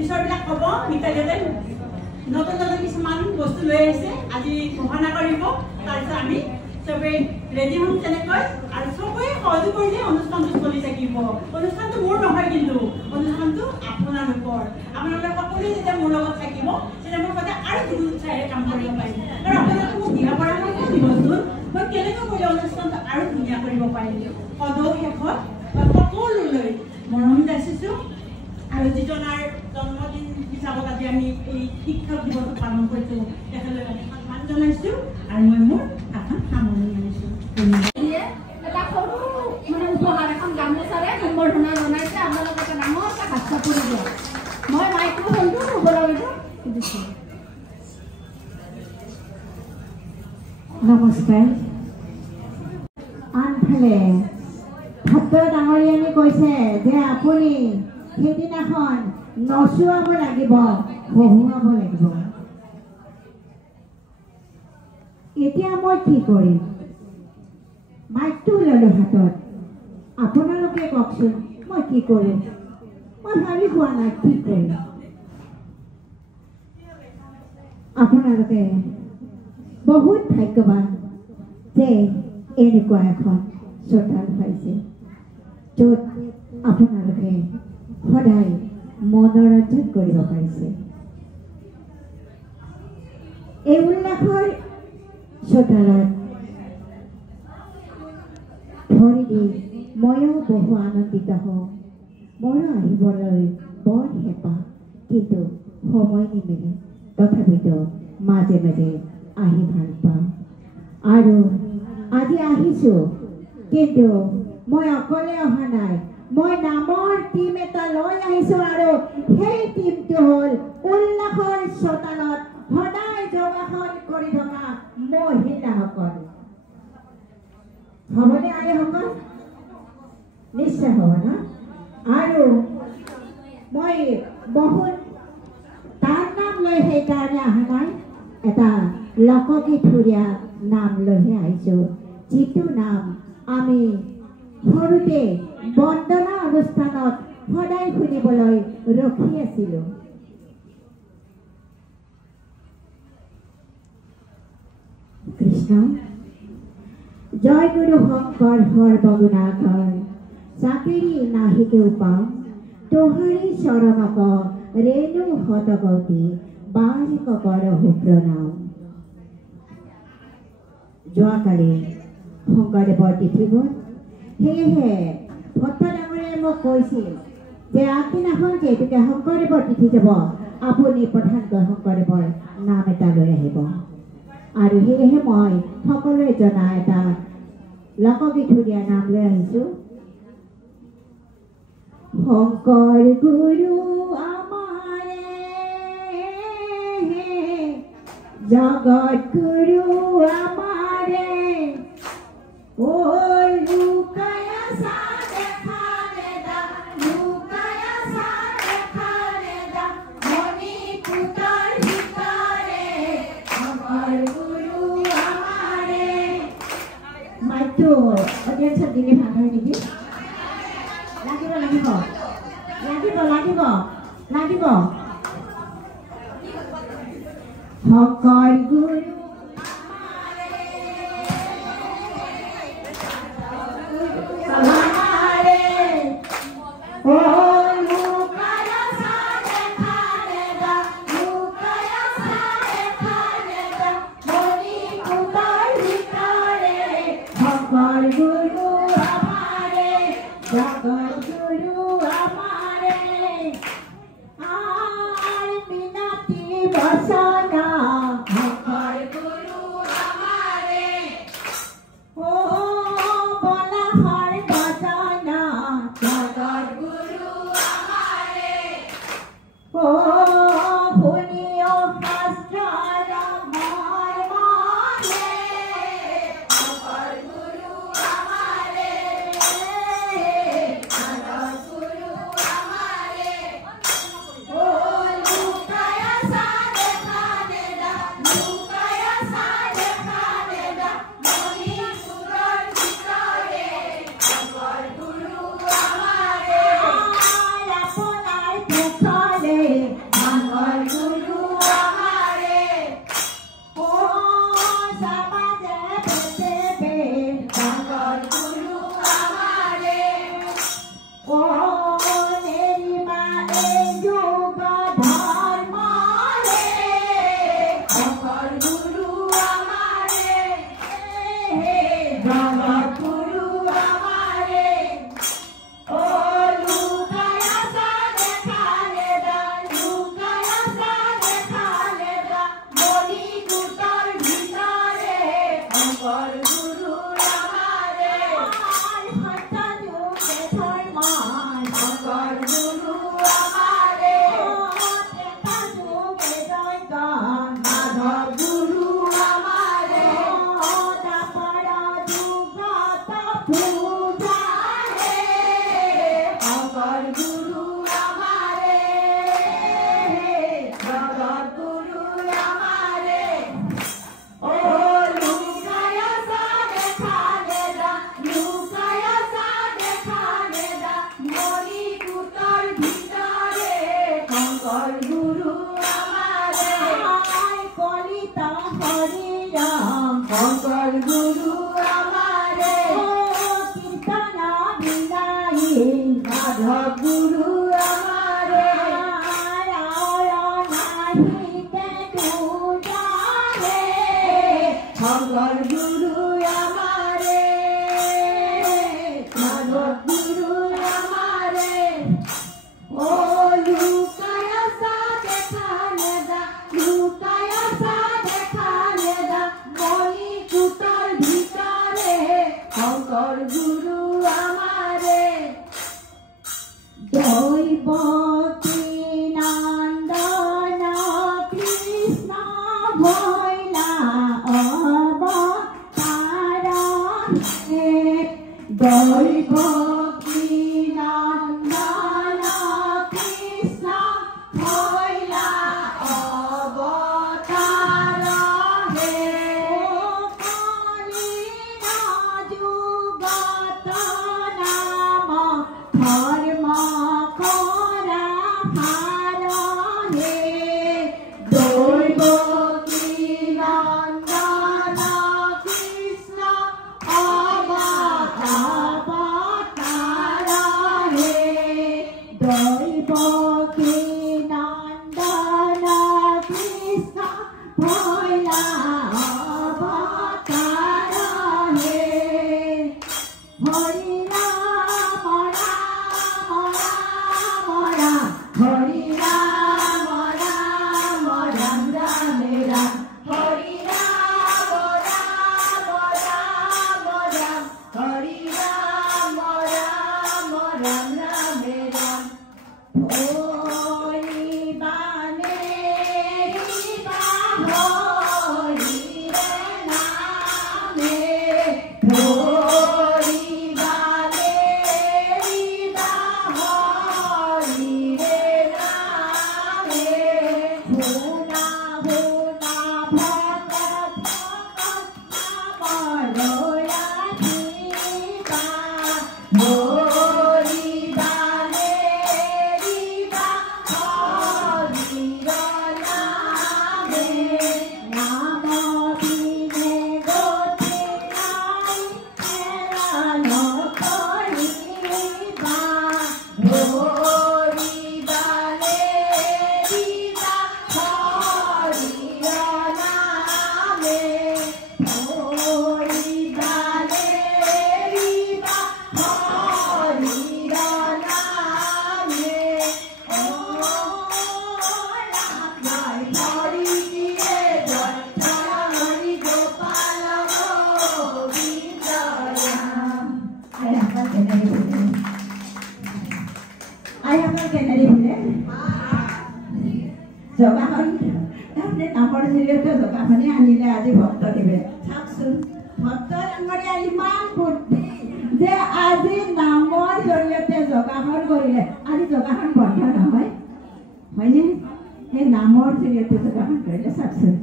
টিচাৰবিলাক ক'ব মিতালীহঁতে নতুন নতুন কিছুমান বস্তু লৈ আহিছে আজি ঘোষণা কৰিব তাৰপিছত আমি চবেই ৰেডি হ'ম তেনেকৈ আৰু চবেই সহযোগ কৰিলে অনুষ্ঠানটো চলি থাকিব অনুষ্ঠানটো মোৰ নহয় কিন্তু অনুষ্ঠানটো আপোনালোকৰ সকলোৱে যেতিয়া মোৰ লগত থাকিব তেতিয়া মই সদায় আৰু দুই উৎসাহেৰে কাম কৰিব পাৰিম আৰু আপোনালোকে মোক দিহা পৰামৰ্শ দিবচোন মই কেনেকৈ কৰিলে অনুষ্ঠানটো আৰু ধুনীয়া কৰিব পাৰিম সদৌ শেষত সকলোলৈ মৰম যাচিছোঁ আৰু যিজনাৰ জন্মদিন হিচাপত আজি আমি এই শিক্ষক দিৱসটো পালন কৰিছোঁ তেখেতলৈ আমি সন্মান জনাইছোঁ আৰু মই মোৰ এখন সামৰণি আনিছোঁ এটা সৰু মানে উপহাৰ এখন গামোচাৰে সম্বৰ্ধনা জনাইছে আপোনালোকে এটা ডাঙৰ এটা হাস্য কৰি দিয়ক মই মাইক্ৰফোনটো ল'বলৈ সুধিছোঁ নমস্কাৰ আনফালে ভাদ্ৰ ডাঙৰীয়ানী কৈছে যে আপুনি সেইদিনাখন নচুৱাব লাগিব হহুৱাব লাগিব এতিয়া মই কি কৰিম মাইকটো ল'লোঁ হাতত আপোনালোকে কওকচোন মই কি কৰিম মই ভাবি পোৱা নাই কি কৰিম আপোনালোকে বহুত ভাগ্যৱান যে এনেকুৱা এখন চোতাল পাইছে য'ত আপোনালোকে সদায় মনোৰঞ্জন কৰিব পাৰিছে এই উল্লাসৰ চোতালত ভৰি দি ময়ো বহু আনন্দিত হওঁ মোৰো আহিবলৈ বৰ হেঁপাহ কিন্তু সময় নিমিলে তথাপিতো মাজে মাজে আহি ভাল পাওঁ আৰু আজি আহিছোঁ কিন্তু মই অকলে অহা নাই মই নামৰ টিম এটা লৈ আহিছোঁ আৰু সেই টিমটো হ'ল উল্লাসৰ চোতালত সদায় যোগাসন কৰি থকা মহিলাসকল হ'বনে আইসকল নিশ্চয় হ'ব ন আৰু মই বহুত তাৰ নাম লৈ সেইকাৰণে অহা নাই এটা লোকগীতসুৰীয়া নাম লৈহে আহিছোঁ যিটো নাম আমি সৰুতে বন্দনা অনুষ্ঠানত সদায় শুনিবলৈ ৰখি আছিলোঁ কৃষ্ণ জয় গুৰু শংকৰ সৰ্বগুণাকৰ চাকিৰি নাহিকেও পাওঁ তোহাৰি চৰণক ৰেণু শতকৌটি বাৰিক কৰহু প্ৰণাম যোৱাকালি শংকৰদেৱৰ তিথিগত সেয়েহে ভট্ট ডাঙৰীয়াই মোক কৈছিল যে আগদিনাখন যিহেতুকে শংকৰদেৱৰ তিথি যাব আপুনি প্ৰধানকৈ শংকৰদেৱৰ নাম এটা লৈ আহিব আৰু সেয়েহে মই সকলোৱে জনা এটা লোকগীতসুৰীয়া নাম লৈ আহিছোঁ শংকৰ গুৰু আমাৰে জগত গুৰু আমাৰে ও লুকায়া সা দেখা নেদা লুকায়া সা দেখা নেদা মনি পুতাৰ ভিতৰে শংকৰ গুৰু আমাৰে মাইটো অডিয়েন্সত দিলে ভাল হয় নেকি লাগিব লাগিব লাগিব লাগিব লাগিব শংকৰ গুৰু Guru শংকৰ গুৰু আমাৰে সত্য যুগে ধৰ্ম শংকৰ গুৰু আমাৰে ত্ৰেতা যুগে যজ্ঞ মাধৱ গুৰু আমাৰে দ্বাপৰ যুগত পূজাৰে শংকৰ গুৰু আমাৰে জগত গুৰু আমাৰে ও লুকায় সা দেখালে দা লুকায় সা দেখালে দা মনি কুটৰ ভিতৰে শংকৰ গুৰু আমাৰে কলিতা হৰিয় শংকৰ গুৰু আমাৰে কীৰ্তন বিনাই মাধৱ গুৰু আমাৰে শংকৰ গুৰু আমাৰে মাধৱ গুৰু আমাৰে ও লুকায় সা দেখালে দা লুকায় সা দেখালে দা মনি কুটৰ ভিতৰে শংকৰ গুৰু আমাৰে দৈৱকী নন্দন কৃষ্ণ ভৈলা অৱতাৰ দৈৱকী নন্দন কৃষ্ণ ভৈলা অৱতাৰ কলিৰ যুগত নাম ধৰ্ম কৰা হাৰহে দৈৱকী নন্দন কৃষ্ণ অৱতাৰহে দৈৱকী নন্দন কৃষ্ণ ভৈলা অৱতাৰহে হৰি ৰাম ৰাম ৰাম ৰাম হৰি ৰাম ৰাম ৰাম ৰাম ৰাম হৰি ৰাম ৰাম ৰাম ৰাম হৰি ৰাম ৰাম ৰাম ৰাম ৰাম হৰি বানে ৰিবা হৰি ৰে নামে হৰি বানে ৰিবা হৰি ৰে নামে শুনা শুনা ভকত ভকত ৰাধিবা হৰি বানে ৰিবা হৰি ৰে নামে নাম বিনে গতি নাই হেৰাল কৰিবা হৰি বানে ৰিবা হৰি ৰে নামে হৰি বানে ৰিবা হৰি ৰে নামে ও ৰাম হৰি দিয়ে জয় হৰি গোপাল গোবিন্দ ৰাম আইসকল কেনেকৈ বোলে জগাখন তাৰমানে নামৰ জৰিয়তে জগাখনে আনিলে আজি ভক্তদেৱে চাওকচোন ভক্ত ডাঙৰীয়া ইমান ফূৰ্তি যে আজি নামৰ জৰিয়তে জগাখন কৰিলে আজি জগাখন বন্ধ নহয় হয়নে সেই নামৰ জৰিয়তে জগাখন কৰিলে চাওকচোন